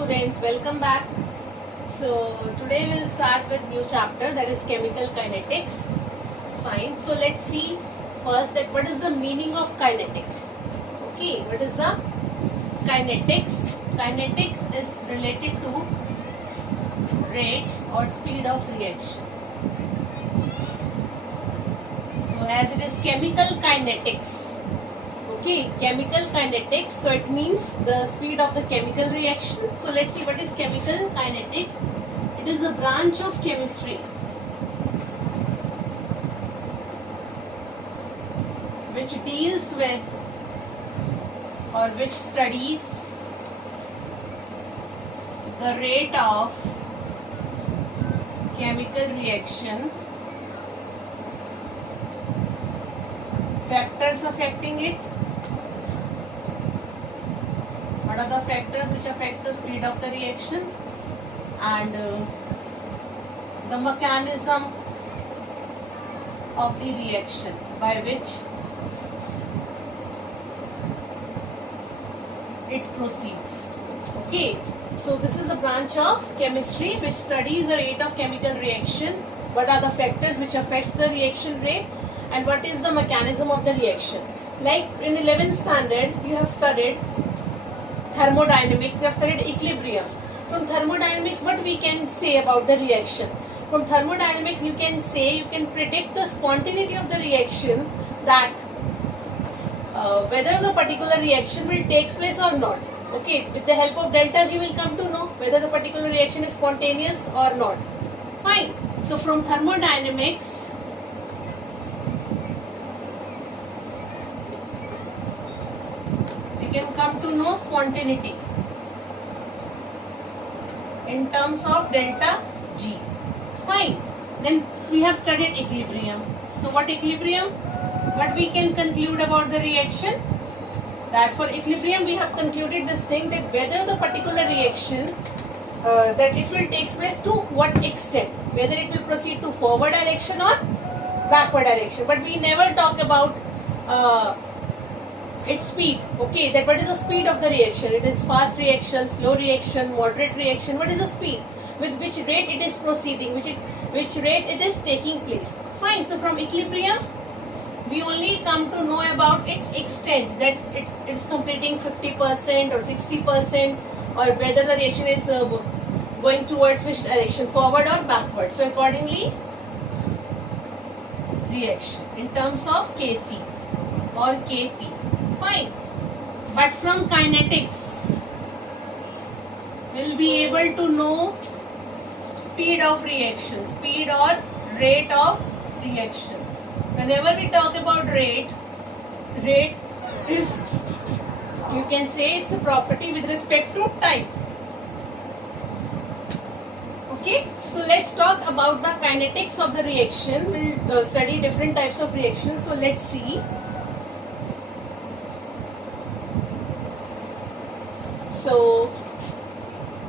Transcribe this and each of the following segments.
students, welcome back. So today we'll start with new chapter, that is chemical kinetics. Fine. So let's see first that what is the meaning of kinetics. Okay, what is the kinetics? Kinetics is related to rate or speed of reaction. So as it is chemical kinetics. Okay, chemical kinetics, so it means the speed of the chemical reaction. So let's see what is chemical kinetics. It is a branch of chemistry which deals with or which studies the rate of chemical reaction, factors affecting it. What are the factors which affects the speed of the reaction, and the mechanism of the reaction by which it proceeds. Okay, so this is a branch of chemistry which studies the rate of chemical reaction. What are the factors which affects the reaction rate, and what is the mechanism of the reaction. Like in 11th standard you have studied thermodynamics, you have studied equilibrium. From thermodynamics, what we can say about the reaction? From thermodynamics, you can say, you can predict the spontaneity of the reaction, that whether the particular reaction will take place or not. Okay, with the help of deltas, you will come to know whether the particular reaction is spontaneous or not. Fine. So from thermodynamics, can come to know spontaneity in terms of delta G. Fine. Then we have studied equilibrium. So what equilibrium? What we can conclude about the reaction? That for equilibrium we have concluded this thing, that whether the particular reaction that it will take place to what extent, whether it will proceed to forward direction or backward direction. But we never talk about its speed. Okay, that what is the speed of the reaction? It is fast reaction, slow reaction, moderate reaction. What is the speed? With which rate it is proceeding, which rate it is taking place. Fine. So from equilibrium we only come to know about its extent, that it is completing 50% or 60%, or whether the reaction is going towards which direction, forward or backward. So accordingly, reaction in terms of Kc or Kp. Fine. But from kinetics, we'll be able to know speed of reaction, speed or rate of reaction. Whenever we talk about rate is, you can say, it's a property with respect to time. Okay, so let's talk about the kinetics of the reaction. We'll study different types of reactions. So let's see. So,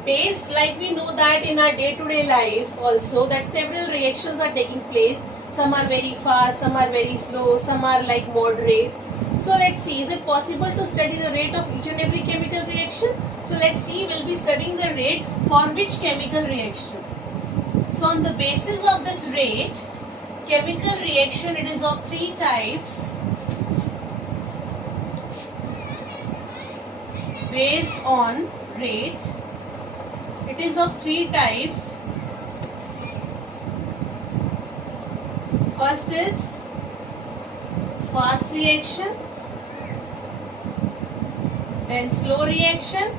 based, like we know that in our day-to-day life also, that several reactions are taking place. Some are very fast, some are very slow, some are like moderate. So let's see, is it possible to study the rate of each and every chemical reaction? So let's see, we'll be studying the rate for which chemical reaction. So on the basis of this rate, chemical reaction, it is of three types. Based on rate, it is of three types. First is fast reaction, then slow reaction,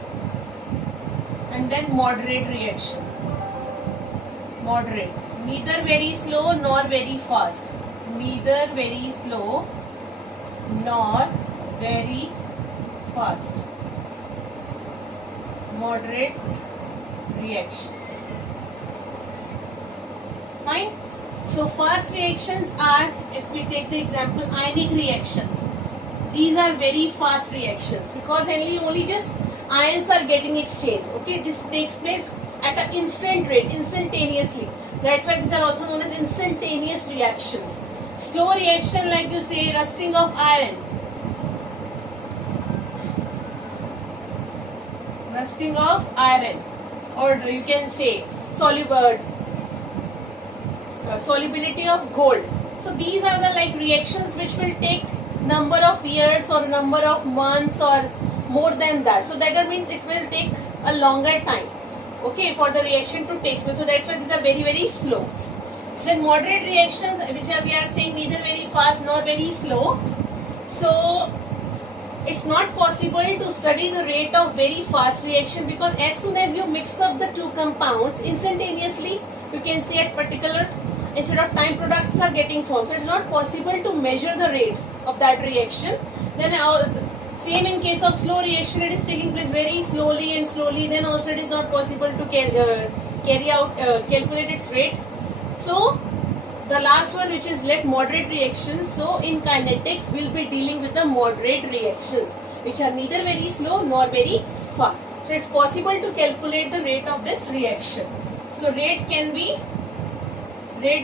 and then moderate reaction. Moderate, neither very slow nor very fast, neither very slow nor very fast. Moderate reactions. Fine. So fast reactions are, if we take the example, ionic reactions. These are very fast reactions because only just ions are getting exchanged. Okay, this takes place at an instant rate, instantaneously. That's why these are also known as instantaneous reactions. Slow reaction, like you say, rusting of iron. rusting of iron, or you can say solubility of gold. So these are the like reactions which will take number of years or number of months or more than that. So that means it will take a longer time, okay, for the reaction to take place. So that's why these are very, very slow. Then moderate reactions, which we are saying neither very fast nor very slow. So it's not possible to study the rate of very fast reaction, because as soon as you mix up the two compounds, instantaneously you can see at particular instead of time products are getting formed. So it's not possible to measure the rate of that reaction. Then same in case of slow reaction, it is taking place very slowly and slowly. Then also it is not possible to calculate its rate. So the last one, which is let moderate reactions. So in kinetics, we'll be dealing with the moderate reactions, which are neither very slow nor very fast. So it's possible to calculate the rate of this reaction. So rate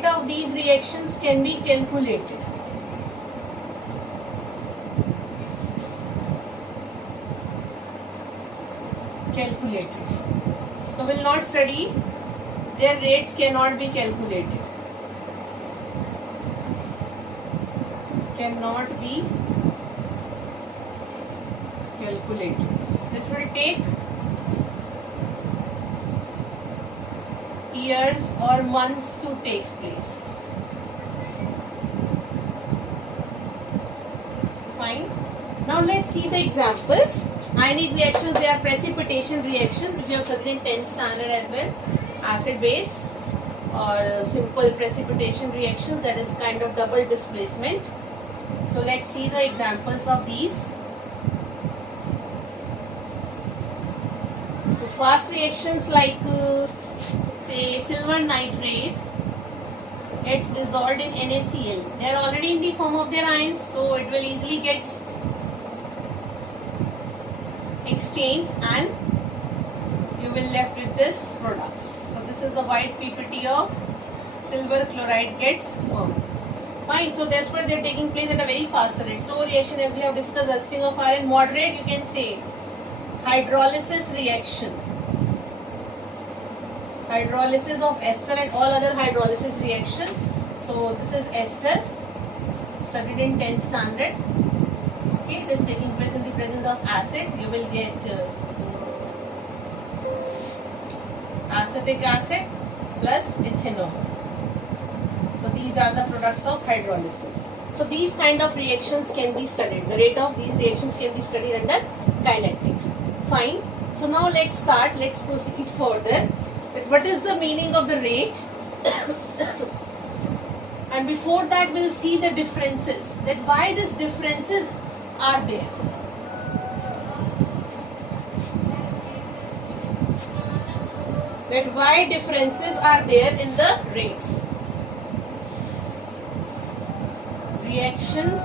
of these reactions can be calculated. So we'll not study. Their rates cannot be calculated. This will take years or months to take place. Fine. Now let's see the examples. Ionic reactions, they are precipitation reactions, which you have studied in 10th standard as well. Acid base or simple precipitation reactions, that is kind of double displacement. So let's see the examples of these. So fast reactions like say silver nitrate gets dissolved in NaCl. They are already in the form of their ions, so it will easily get exchanged and you will left with this products. So this is the white PPT of silver chloride gets formed. Fine. So that's why they are taking place at a very fast rate. Slow reaction, as we have discussed, rusting of iron. Moderate, you can say hydrolysis reaction. Hydrolysis of ester and all other hydrolysis reaction. So this is ester, studied in 10th standard. Okay, it is taking place in the presence of acid. You will get acetic acid plus ethanol. So these are the products of hydrolysis. So these kind of reactions can be studied. The rate of these reactions can be studied under kinetics. Fine. So now let's start. Let's proceed further. What is the meaning of the rate? And before that, we'll see the differences. That why these differences are there. That why differences are there in the rates. Reactions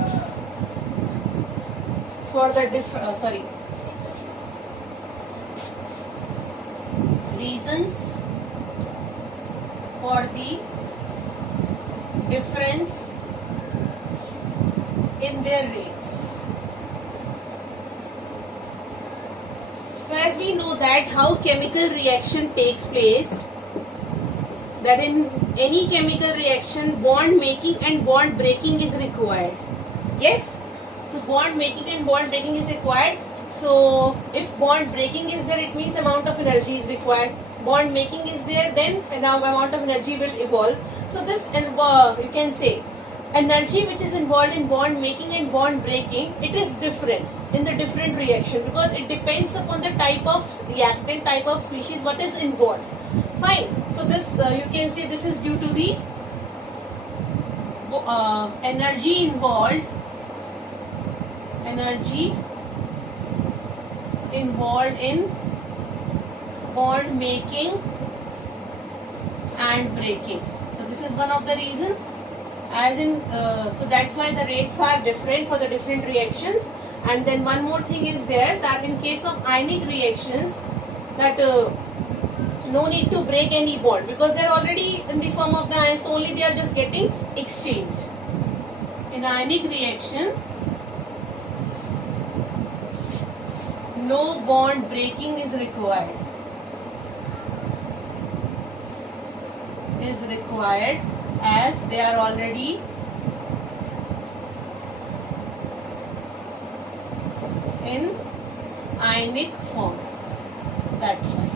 for the reasons for the difference in their rates. So as we know that how chemical reaction takes place, that in any chemical reaction bond making and bond breaking is required. Yes? So bond making and bond breaking is required. So if bond breaking is there, it means amount of energy is required. Bond making is there, then amount of energy will evolve. So this you can say energy which is involved in bond making and bond breaking, it is different in the different reaction, because it depends upon the type of reactant, type of species what is involved. Fine. So this you can say this is due to the energy involved in bond making and breaking. So this is one of the reasons. As in, so that's why the rates are different for the different reactions. And then one more thing is there, that in case of ionic reactions, that no need to break any bond, because they are already in the form of the ions, so only they are just getting exchanged. In ionic reaction, no bond breaking is required. As they are already in ionic form. That's right.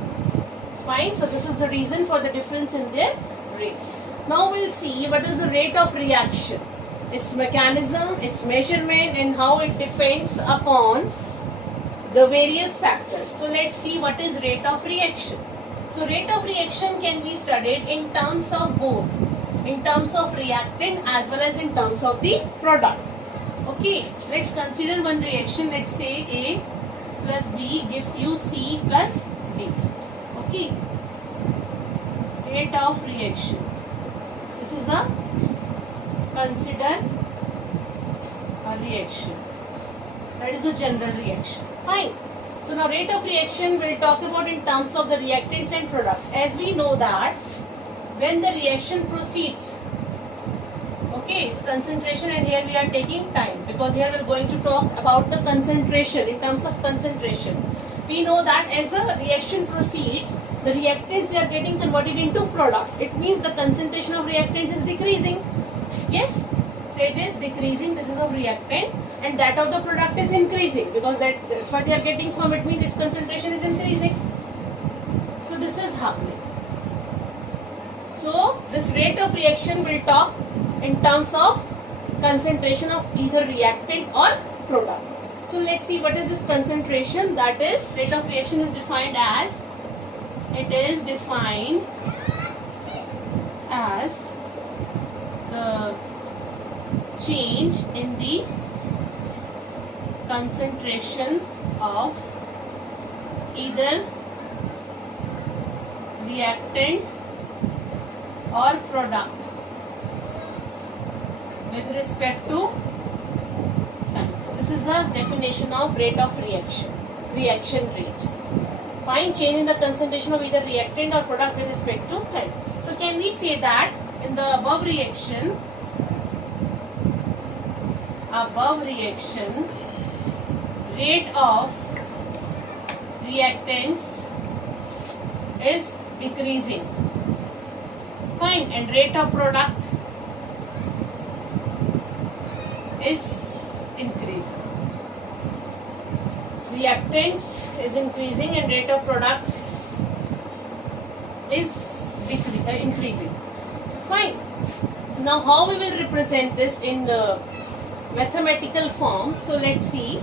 Fine. So this is the reason for the difference in their rates. Now we'll see what is the rate of reaction, its mechanism, its measurement, and how it depends upon the various factors. So let's see what is rate of reaction. So rate of reaction can be studied in terms of both, in terms of reactant as well as in terms of the product. Okay, let's consider one reaction. Let's say A plus B gives you C plus D. Okay, rate of reaction. This is a consider a reaction. That is a general reaction. Fine. So now rate of reaction we'll talk about in terms of the reactants and products. As we know that when the reaction proceeds, okay, it's concentration, and here we are taking time because here we're going to talk about the concentration. In terms of concentration, we know that as the reaction proceeds, the reactants, they are getting converted into products. It means the concentration of reactants is decreasing. Yes, so it is decreasing. This is of reactant, and that of the product is increasing because that's what they are getting from it, means its concentration is increasing. So this is happening. So this rate of reaction will talk in terms of concentration of either reactant or product. So let's see what is this concentration. That is, rate of reaction is defined as, it is defined as the change in the concentration of either reactant or product with respect to time. This is the definition of rate of reaction, reaction rate. Find change in the concentration of either reactant or product with respect to time. So can we say that in the above reaction, rate of reactants is decreasing. Fine. And rate of product is increasing. Reactants is increasing and rate of products is increasing. Fine. Now how we will represent this in mathematical form? So let's see.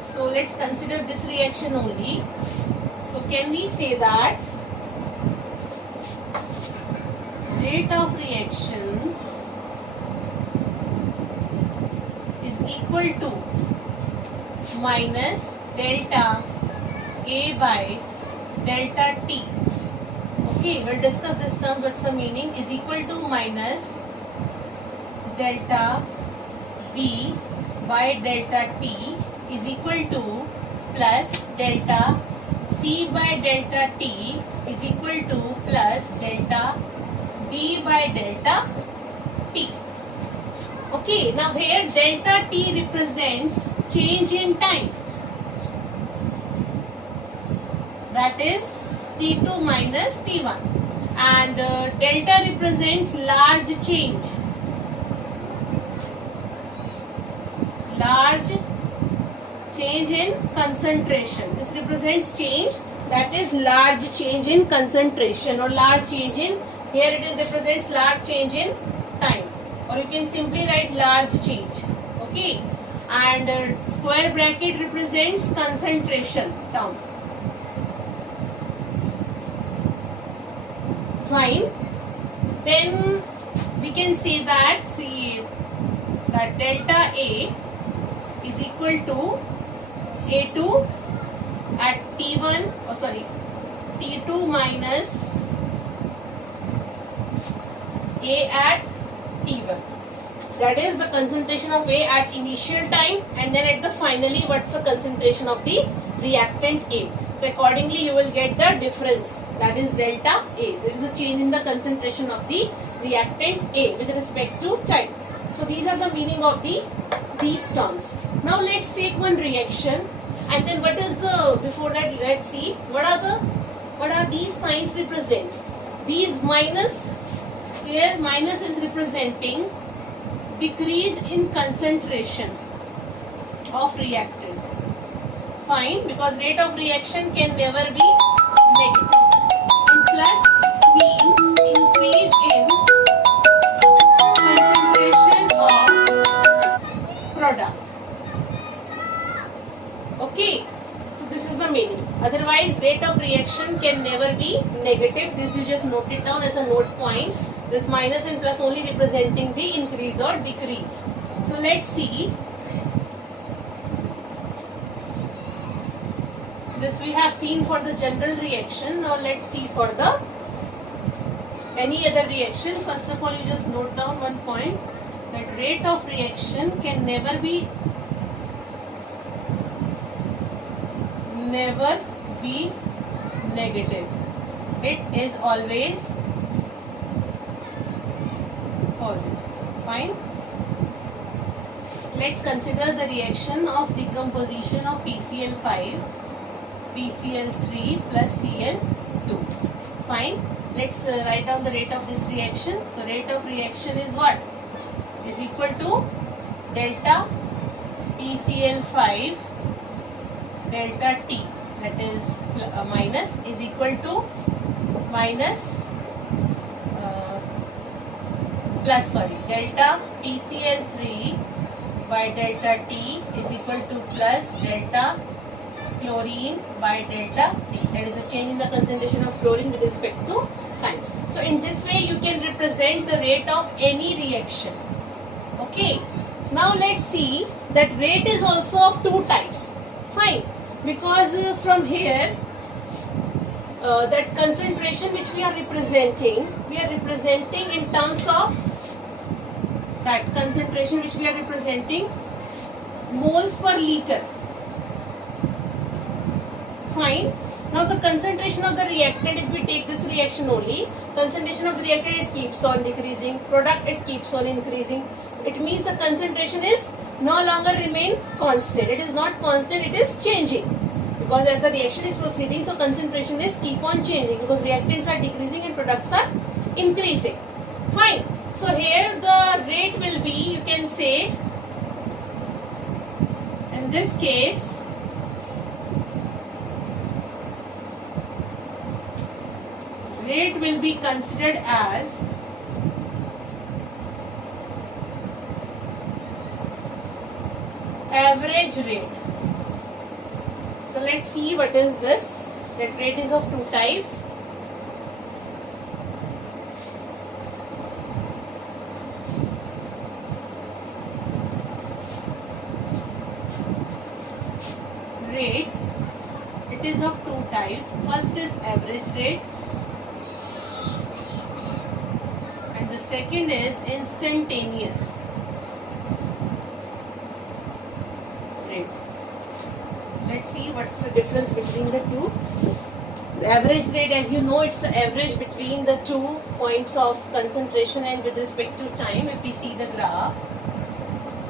So let's consider this reaction only. So can we say that rate of reaction is equal to minus delta A by delta T. Okay, we'll discuss this term. What's the meaning? Is equal to minus delta B by delta T is equal to plus delta C by delta T is equal to plus delta D by delta T. Okay, now here delta T represents change in time. That is T2 minus T1, and delta represents large change. Large change in concentration. This represents change, that is large change in concentration or large change in, here it is represents large change in time, or you can simply write large change. Okay, and square bracket represents concentration term. Fine. Then we can say that, that delta A is equal to A2 at T1, T2 minus A at T1. That is the concentration of A at initial time, and then at the finally what's the concentration of the reactant A. So accordingly you will get the difference, that is delta A. There is a change in the concentration of the reactant A with respect to time. So these are the meaning of these terms. Now let's take one reaction, and then what is the, before that let's see what are these signs represent. These minus, here minus is representing decrease in concentration of reactant. Fine, because rate of reaction can never be negative. And plus means increase in concentration of product. Okay, so this is the meaning. Otherwise rate of reaction can never be negative. This you just note it down as a note point. This minus and plus only representing the increase or decrease. So let's see. This we have seen for the general reaction. Now let's see for the any other reaction. First of all, you just note down one point, that rate of reaction can never be negative. It is always positive. Fine. Let's consider the reaction of decomposition of PCl5, PCl3 plus Cl2. Fine. Let's write down the rate of this reaction. So rate of reaction is what? Is equal to delta PCl5 delta T, that is minus, is equal to minus plus, sorry, delta PCl3 by delta T is equal to plus delta chlorine by delta T. That is a change in the concentration of chlorine with respect to time. So in this way you can represent the rate of any reaction. Okay. Now let's see that rate is also of two types. Fine. Because from here that concentration which we are representing in terms of that concentration which we are representing moles per liter. Fine. Now the concentration of the reactant, if we take this reaction only, concentration of the reactant, it keeps on decreasing, product it keeps on increasing. It means the concentration is no longer remain constant. It is not constant, it is changing. Because as the reaction is proceeding, so concentration is keep on changing, because reactants are decreasing and products are increasing. Fine. So here the rate will be, you can say, in this case, rate will be considered as average rate. So let's see what is this. That rate is of two types. Rate, it is of two types. First is average rate, and the second is instantaneous rate. Let's see what's the difference between the two. The average rate, as you know, it's the average between the 2 points of concentration and with respect to time. If we see the graph,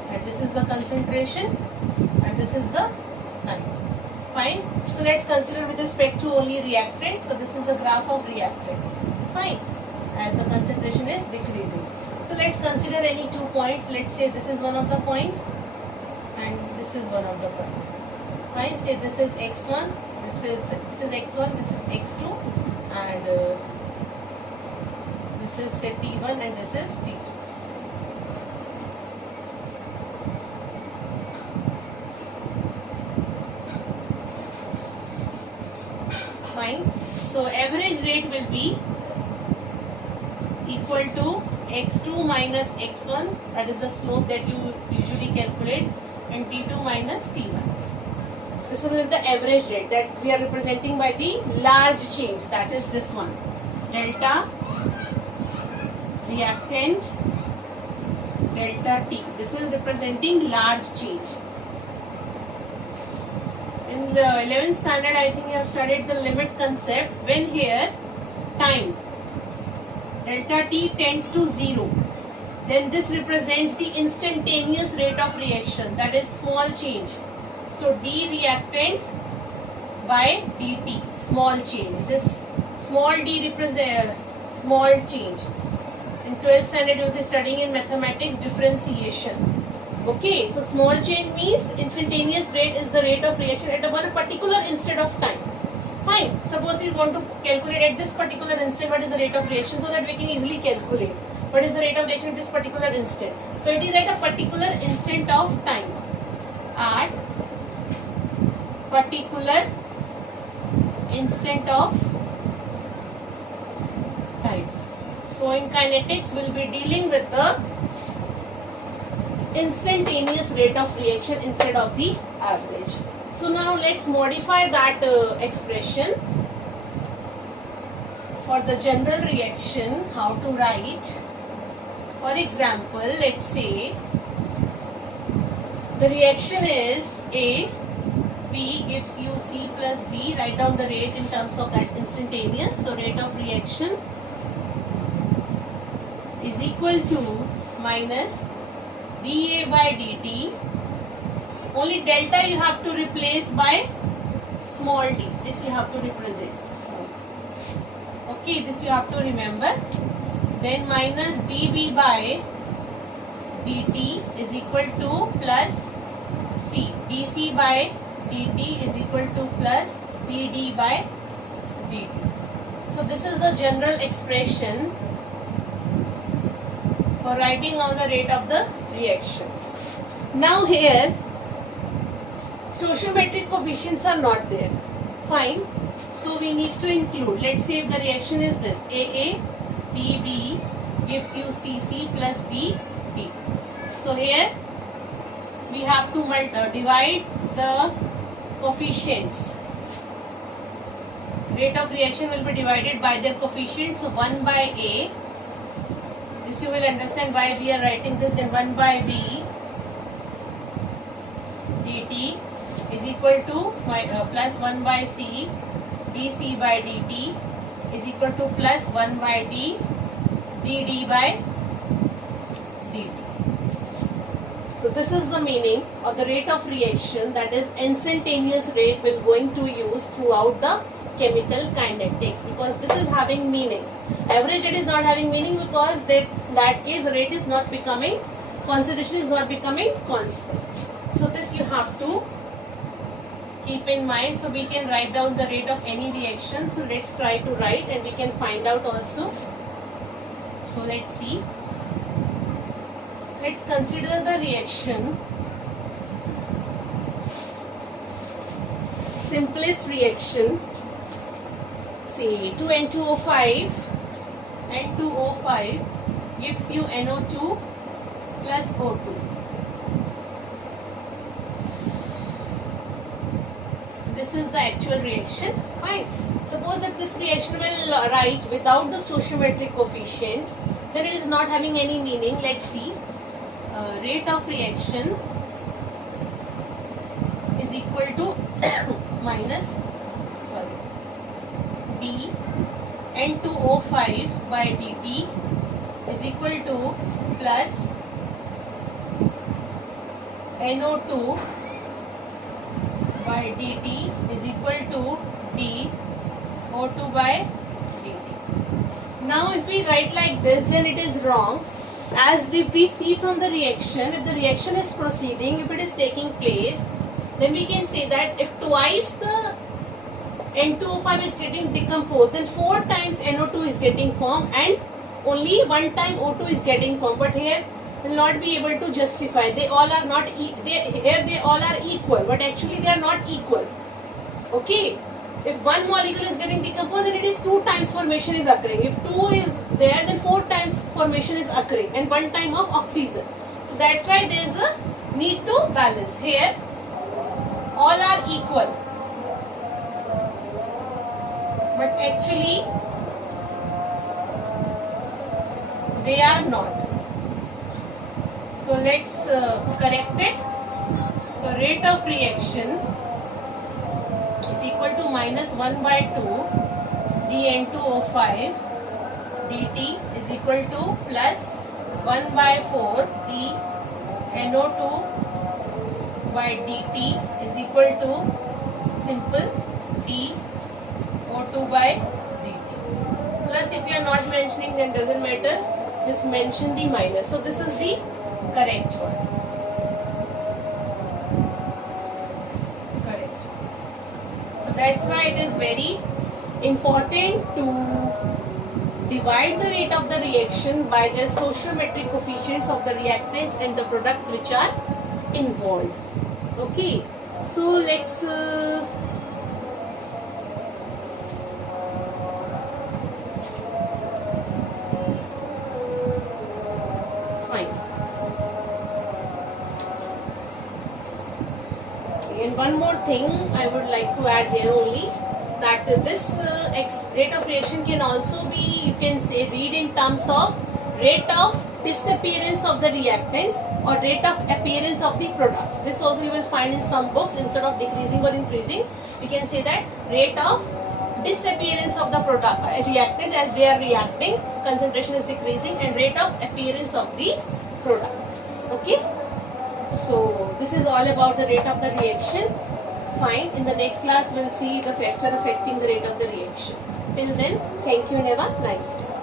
and this is the concentration and this is the time. Fine. So let's consider with respect to only reactant. So this is the graph of reactant. Fine. As the concentration is decreasing. So let's consider any 2 points. Let's say this is one of the point and this is one of the point. Fine. Say this is x1. This is x1. This is x2, and this is say t1 and this is t2. Fine. So average rate will be equal to x2 minus x1, that is the slope that you usually calculate, and t2 minus t1. This is the average rate that we are representing by the large change, that is this one, delta reactant delta T. This is representing large change. In the 11th standard, I think you have studied the limit concept, when here time delta T tends to 0. then this represents the instantaneous rate of reaction, that is small change. So d reactant by dt, small change. This small d represents small change. In 12th standard you will be studying in mathematics differentiation. Okay, so small change means instantaneous rate is the rate of reaction at one particular instant of time. Fine. Suppose we want to calculate at this particular instant what is the rate of reaction, so that we can easily calculate what is the rate of reaction at this particular instant. So it is at a particular instant of time. At particular instant of time. So in kinetics we will be dealing with the instantaneous rate of reaction instead of the average. So now let's modify that expression for the general reaction. How to write? For example, let's say the reaction is A, B gives you C plus D. Write down the rate in terms of that instantaneous. So rate of reaction is equal to minus dA by dt. Only delta you have to replace by small d. This you have to represent. Okay, this you have to remember. Then minus dB by dt is equal to plus C. dC by dt is equal to plus dD by dt. So this is the general expression for writing on the rate of the reaction. Now here stoichiometric coefficients are not there. Fine. So we need to include, let's say if the reaction is this, AA dB gives you CC plus DD. So here we have to divide the coefficients. Rate of reaction will be divided by their coefficients. So 1 by A. This you will understand why we are writing this. Then 1 by B dt is equal to plus 1 by C dC by dt is equal to plus 1 by D dd by dt. So this is the meaning of the rate of reaction, that is instantaneous rate we're going to use throughout the chemical kinetics, because this is having meaning. Average rate is not having meaning because that case the rate is not becoming, concentration is not becoming constant. So this you have to keep in mind. So we can write down the rate of any reaction. So let's try to write and we can find out also. So let's see. Let's consider the reaction. Simplest reaction. Say 2N2O5 N2O5 gives you NO2 plus O2. This is the actual reaction. Fine. Suppose that this reaction will write without the stoichiometric coefficients, then it is not having any meaning. Let's see. Rate of reaction is equal to minus d N2O5 by dt is equal to plus NO2 by dt is equal to d O2 by dt. Now if we write like this, then it is wrong. As if we see from the reaction, if the reaction is proceeding, if it is taking place, then we can say that if twice the N2O5 is getting decomposed, then 4 times NO2 is getting formed and only 1 time O2 is getting formed. But here will not be able to justify. They all are not they all are equal, but actually they are not equal. Okay. If one molecule is getting decomposed, then it is 2 times formation is occurring. If 2 is there, then 4 times formation is occurring and 1 time of oxygen. So that's why there is a need to balance. Here all are equal, but actually they are not. So let's correct it. So rate of reaction is equal to minus 1 by 2 dN2O5 dt is equal to plus 1/4 d NO2 by dt is equal to simple d O2 by dt. Plus if you are not mentioning, then doesn't matter, just mention the minus. So this is the correct one. Correct. So that's why it is very important to divide the rate of the reaction by the stoichiometric coefficients of the reactants and the products which are involved. Okay, so let's fine. Okay, and one more thing I would like to add here only, that this rate of reaction can also be, you can say, read in terms of rate of disappearance of the reactants or rate of appearance of the products. This also you will find in some books. Instead of decreasing or increasing, we can say that rate of disappearance of the product reactants as they are reacting, concentration is decreasing, and rate of appearance of the product. Okay, so this is all about the rate of the reaction. Fine. In the next class, we'll see the factor affecting the rate of the reaction. Till then, thank you and have a nice day.